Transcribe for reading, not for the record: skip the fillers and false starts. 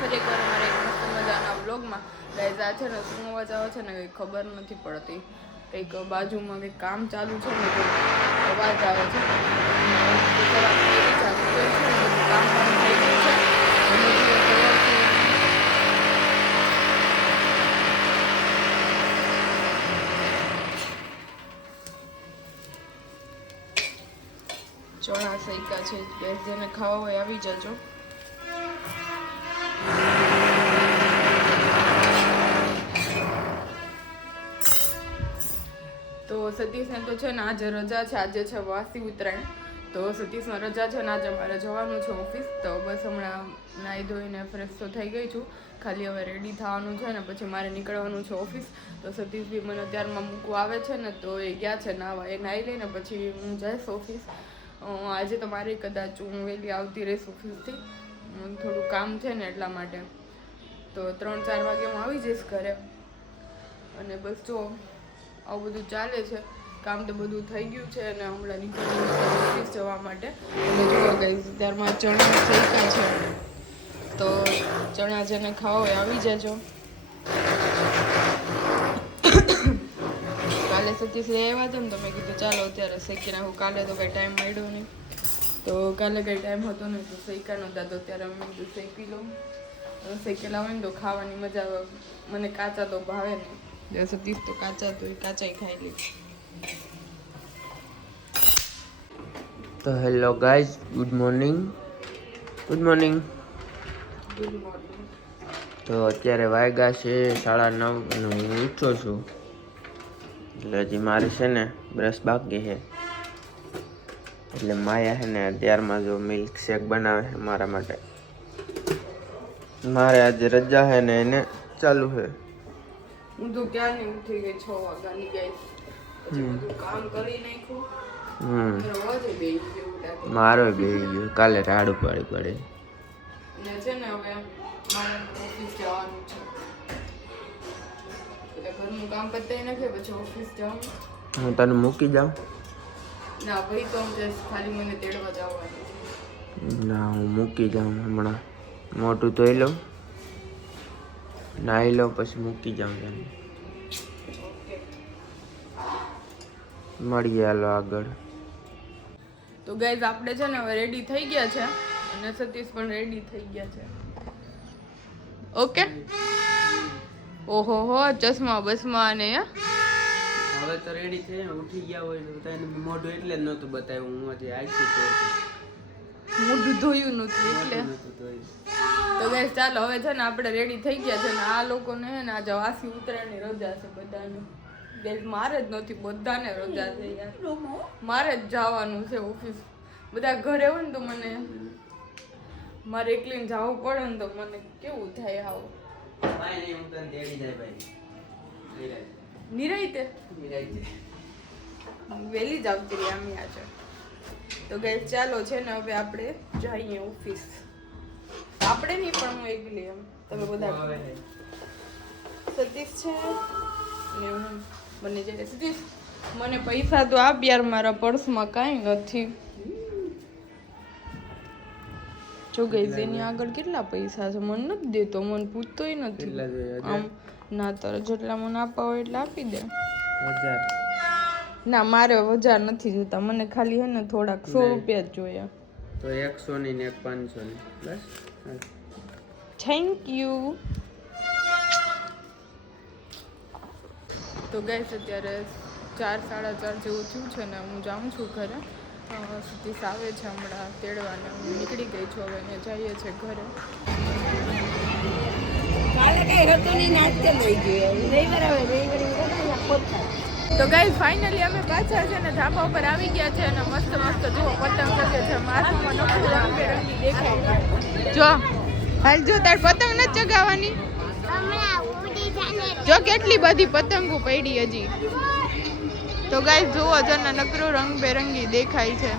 ફરી એકવાર અમારા એક મસ્ત મજાના વ્લોગમાં. ગાઈઝ આ છે ને શું અવાજ આવે છે ને કંઈ ખબર નથી પડતી. કંઈક બાજુમાં કંઈક કામ ચાલુ છે ને કંઈક અવાજ આવે છે. કામ થઈ ગયું છે. ચણા સૈકા છે ગેસ જેને ખાવા હોય આવી જજો. તો સતીશને તો છે ને આજે રજા છે, આજે છે વાસી ઉત્તરાયણ. તો સતીશમાં રજા છે ને આજે મારે જવાનું છે ઓફિસ. તો બસ હમણાં નાહી ધોઈને ફ્રેશ તો થઈ ગઈ છું, ખાલી હવે રેડી થવાનું છે ને પછી મારે નીકળવાનું છે ઓફિસ. તો સતીશ બી મને અત્યારમાં મૂકવા આવે છે ને તો એ ગયા છે નાહવા. એ નાહી લઈને પછી હું જઈશ ઓફિસ. આજે તો મારે કદાચ હું વહેલી આવતી રહીશ ઓફિસથી, થોડું કામ છે ને એટલા માટે. તો 3-4 વાગે હું આવી જઈશ ઘરે. અને બસ જો આવું બધું ચાલે છે, કામ તો બધું થઈ ગયું છે અને હમણાં નીકળવું છે ઓફિસ જવા માટે. અને જુઓ ગાઈસ ત્યારમાં ચણા શેકા છે, તો ચણા જેને ખાવા હોય આવી જજો. કાલે સતીશ લઈ આવ્યા હતા ને તો મેં કીધું ચાલો અત્યારે શેકી નાખું. કાલે તો કંઈ ટાઈમ મળ્યો નહીં, તો કાલે કંઈ ટાઈમ હતો નહીં તો શેકા નહોતા. તો અત્યારે અમે કીધું શેકી લઉં. શેકેલા હોય ને તો ખાવાની મજા આવે. મને કાચા તો ભાવે નહીં, સતીશ તો કાચા તો એ કાચા ખાઈ લે. તો hello guys, good morning. Good morning. Good morning. તો અત્યારે વાગ્યા છે 9:30 અને હું ઉઠ્યો છું. એટલે હજી મારે છે ને બ્રશ બાકી છે. એટલે માયા છે ને અત્યારમાં જો મિલ્ક શેક બનાવે છે મારા માટે. મારે આજે રજા છે ને એને ચાલુ છે. હું તો ક્યારની ઉઠી ગઈ 6 વાગ્યાની ગઈ. પછી બધું કામ કરી નાખ્યું. રોજે બેસી ગયું લાગે. મારો બેસી ગયો, કાલે રાડું પાડી પડે. ને છે ને હવે મારે ઓફિસ જવાનું છે, એટલે ઘરનું કામ પતાવી નાખે પછી ઓફિસ જવાનું. હું તને મૂકી જાઉં? ના ભાઈ તો ખાલી મને તેડવા જવાનું. ના, હું મૂકી જાઉં હમણાં. મોટું ધોઈ લઉં, નાહી લઉં, પછી મૂકી જાઉં તને. મળીએ હાલો આગળ. તો ગાઈઝ આપણે છે ને હવે રેડી થઈ ગયા છે અને સતીશ પણ રેડી થઈ ગયા છે. ઓકે. ઓહો હો, ચશ્મા બસમાં ને હવે તો રેડી થઈ ઉઠી ગયા હોય તો તને મોઢું એટલે જ નહોતું બતાવ્યું. હું હજી આખી તો મોઢું ધોયું નહોતું એટલે. તો ગાઈઝ ચાલો હવે છે ને આપણે રેડી થઈ ગયા છે ને આ લોકોને હે ને આજે વાસી ઉત્તરાયણની રજા છે બધાને. ગાઈઝ મારે જ નથી, બધાને રજા છે યાર. મારે જ જવાનું છે ઓફિસ. બધા ઘરે હોય ને તો મને મારે એકલીને જવું પડે ને તો મને કેવું થાય આવું. નિરાઈતે વહેલી જ આવતી રહી આમ આજે. તો ગાઈઝ ચાલો છે ને હવે આપણે જઈએ ઓફિસ. આપણે નહીં પણ હું એકલી, એમ તમે બધા સતીશ છે ને હું બને જાય. સતીશ મને પૈસા તો આપ યાર, મારા પર્સમાં કાંઈ નથી. જો ગાઈઝ એની આગળ કેટલા પૈસા છે મને નથી દેતો, મને પૂછતોય નથી. આમ ના તારે જેટલા મને આપવા હોય એટલા આપી દે. 1000 ના મારે 1000 નથી જોતા, મને ખાલી હે ને થોડાક 100 રૂપિયા જ જોયા. તો 100 ની ને 500 ની બસ. Thank you. તો ગાઈસ અત્યારે 4-4:30 જેવું થયું છે ને હું જાઉં છું ઘરે. સતીશ આવે છે હમણાં તેડવાને. હું નીકળી ગઈ છું, હવે ને જઈએ છીએ ઘરે. તો ગાઈસ ફાઇનલી અમે પાછા છે ને ધાબા ઉપર આવી ગયા છે અને મસ્ત મસ્ત જુઓ પતંગ ચગે છે. આસમાન નખું રંગબેરંગી દેખાય. જો હાલ જો તાર પતંગ નથી ચગાવવાની. જો કેટલી બધી પતંગો પડી હજી. તો ગાઈસ જુઓ જના નકરું રંગબેરંગી દેખાય છે.